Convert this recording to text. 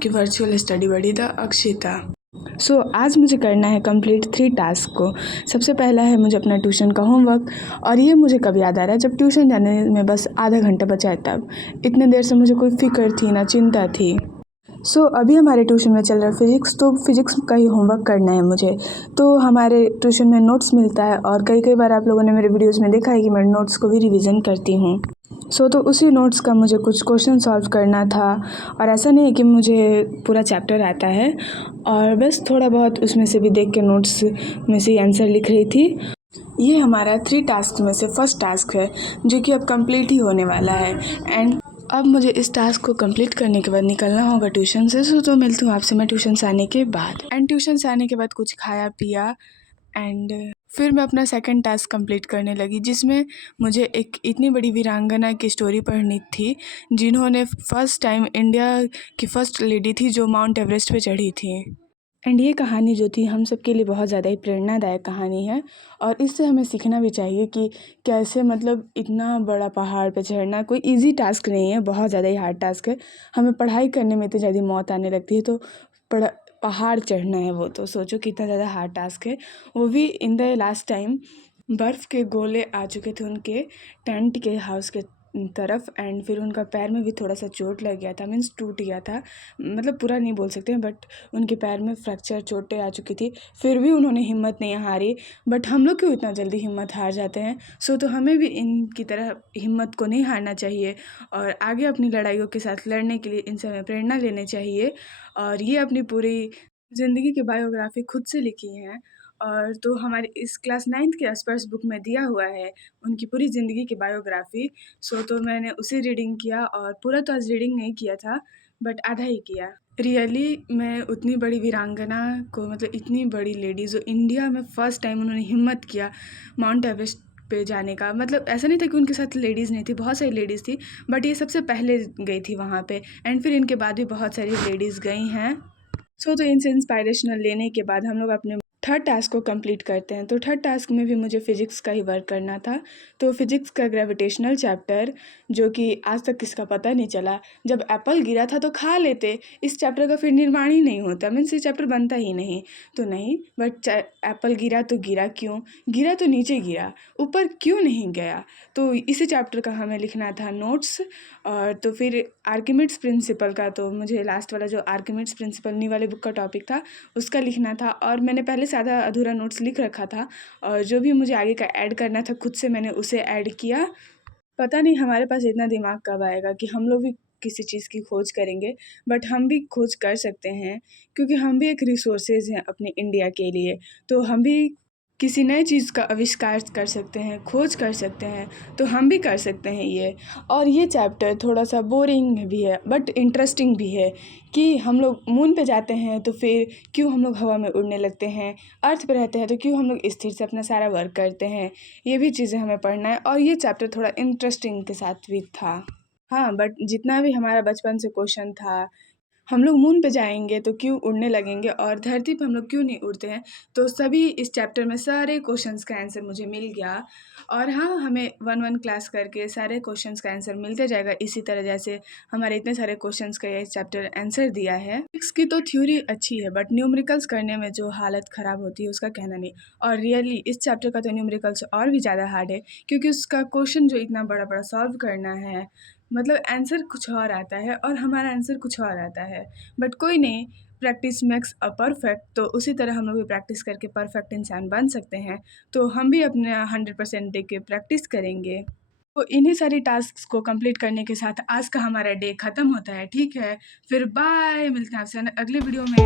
आपकी virtual study buddy the Akshita. आज मुझे करना है कंप्लीट 3 टास्क को। सबसे पहला है मुझे अपना ट्यूशन का होमवर्क, और ये मुझे कब याद आ रहा है जब ट्यूशन जाने में बस आधा घंटा बचा है तब। इतने देर से मुझे कोई फ़िक्र थी ना चिंता थी। अभी हमारे ट्यूशन में चल रहा है फिज़िक्स, तो फिज़िक्स का ही होमवर्क करना है मुझे। तो हमारे ट्यूशन में नोट्स मिलता है, और कई बार आप लोगों ने मेरे वीडियोज़ में देखा है कि मैं नोट्स को भी रिवीजन करती हूँ। तो उसी नोट्स का मुझे कुछ क्वेश्चन सॉल्व करना था, और ऐसा नहीं है कि मुझे पूरा चैप्टर आता है, और बस थोड़ा बहुत उसमें से भी देख के नोट्स में से आंसर लिख रही थी। ये हमारा 3 टास्क में से फर्स्ट टास्क है, जो कि अब कंप्लीट ही होने वाला है। एंड अब मुझे इस टास्क को कंप्लीट करने के बाद निकलना होगा ट्यूशन से। तो मिलती हूँ आपसे मैं ट्यूशन से आने के बाद। एंड ट्यूशन से आने के बाद कुछ खाया पिया, एंड फिर मैं अपना सेकंड टास्क कंप्लीट करने लगी, जिसमें मुझे एक इतनी बड़ी वीरांगना की स्टोरी पढ़नी थी, जिन्होंने फर्स्ट टाइम इंडिया की फ़र्स्ट लेडी थी जो माउंट एवरेस्ट पे चढ़ी थी। एंड ये कहानी जो थी हम सब के लिए बहुत ज़्यादा ही प्रेरणादायक कहानी है, और इससे हमें सीखना भी चाहिए कि कैसे मतलब इतना बड़ा पहाड़ पे चढ़ना कोई इजी टास्क नहीं है, बहुत ज़्यादा ही हार्ड टास्क है। हमें पढ़ाई करने में इतनी ज़्यादा मौत आने लगती है, तो पहाड़ चढ़ना है वो, तो सोचो कितना ज़्यादा हार्ड टास्क है। वो भी इन द लास्ट टाइम बर्फ़ के गोले आ चुके थे उनके टेंट के हाउस के तरफ, एंड फिर उनका पैर में भी थोड़ा सा चोट लग गया था, मीन्स टूट गया था, मतलब पूरा नहीं बोल सकते हैं, बट उनके पैर में फ्रैक्चर चोटें आ चुकी थी। फिर भी उन्होंने हिम्मत नहीं हारी। बट हम लोग क्यों इतना जल्दी हिम्मत हार जाते हैं? तो हमें भी इनकी तरह हिम्मत को नहीं हारना चाहिए, और आगे अपनी लड़ाइयों के साथ लड़ने के लिए इनसे हमें प्रेरणा लेनी चाहिए। और ये अपनी पूरी ज़िंदगी की बायोग्राफ़ी खुद से लिखी हैं, और तो हमारी इस क्लास 9th के आसपास बुक में दिया हुआ है उनकी पूरी ज़िंदगी की बायोग्राफ़ी। तो मैंने उसे रीडिंग किया, और पूरा तो आज रीडिंग नहीं किया था, बट आधा ही किया। रियली मैं उतनी बड़ी वीरांगना को, मतलब इतनी बड़ी लेडी जो इंडिया में फ़र्स्ट टाइम उन्होंने हिम्मत किया माउंट एवरेस्ट पे जाने का, मतलब ऐसा नहीं था कि उनके साथ लेडीज़ नहीं थी, बहुत सारी लेडीज़ थी, बट ये सबसे पहले गई थी वहाँ पे। एंड फिर इनके बाद भी बहुत सारी लेडीज़ गई हैं। तो इनसे इंस्पायरेशनल लेने के बाद हम लोग अपने थर्ड टास्क को कंप्लीट करते हैं। तो थर्ड टास्क में भी मुझे फ़िज़िक्स का ही वर्क करना था। तो फ़िज़िक्स का ग्रेविटेशनल चैप्टर, जो कि आज तक किसका पता नहीं चला। जब एप्पल गिरा था तो खा लेते, इस चैप्टर का फिर निर्माण ही नहीं होता, मीन्स ये चैप्टर बनता ही नहीं। तो नहीं, बट एप्पल गिरा तो गिरा क्यों? गिरा तो नीचे गिरा, ऊपर क्यों नहीं गया? तो इसी चैप्टर का हमें लिखना था नोट्स। और तो फिर आर्किमिड्स प्रिंसिपल का, तो मुझे लास्ट वाला जो आर्किमिड्स प्रिंसिपल नी वाले बुक का टॉपिक था उसका लिखना था, और मैंने पहले से आधा अधूरा नोट्स लिख रखा था, और जो भी मुझे आगे का ऐड करना था खुद से मैंने उसे ऐड किया। पता नहीं हमारे पास इतना दिमाग कब आएगा कि हम लोग भी किसी चीज़ की खोज करेंगे, बट हम भी खोज कर सकते हैं, क्योंकि हम भी एक रिसोर्सेज हैं अपने इंडिया के लिए। तो हम भी किसी नए चीज़ का आविष्कार कर सकते हैं, खोज कर सकते हैं, तो हम भी कर सकते हैं ये। और ये चैप्टर थोड़ा सा बोरिंग भी है, बट इंटरेस्टिंग भी है, कि हम लोग मून पे जाते हैं तो फिर क्यों हम लोग हवा में उड़ने लगते हैं, अर्थ पे रहते हैं तो क्यों हम लोग स्थिर से अपना सारा वर्क करते हैं। ये भी चीज़ें हमें पढ़ना है, और ये चैप्टर थोड़ा इंटरेस्टिंग के साथ भी था। हाँ, बट जितना भी हमारा बचपन से क्वेश्चन था, हम लोग मून पे जाएंगे तो क्यों उड़ने लगेंगे, और धरती पे हम लोग क्यों नहीं उड़ते हैं, तो सभी इस चैप्टर में सारे क्वेश्चंस का आंसर मुझे मिल गया। और हाँ, हमें 1-1 क्लास करके सारे क्वेश्चंस का आंसर मिलते जाएगा, इसी तरह जैसे हमारे इतने सारे क्वेश्चंस का ये चैप्टर आंसर दिया है। इसकी तो थ्योरी अच्छी है, बट न्यूमेरिकल्स करने में जो हालत ख़राब होती है उसका कहना नहीं। और रियली इस चैप्टर का तो न्यूमेरिकल्स और भी ज़्यादा हार्ड है, क्योंकि उसका क्वेश्चन जो इतना बड़ा बड़ा सॉल्व करना है, मतलब आंसर कुछ और आता है और हमारा आंसर कुछ और आता है। बट कोई नहीं, प्रैक्टिस मेक्स अ परफेक्ट, तो उसी तरह हम लोग भी प्रैक्टिस करके परफेक्ट इंसान बन सकते हैं। तो हम भी अपना 100% दे के प्रैक्टिस करेंगे। तो इन्हीं सारी टास्क को कंप्लीट करने के साथ आज का हमारा डे ख़त्म होता है, ठीक है? फिर बाय, मिलते हैं आपसे अगले वीडियो में।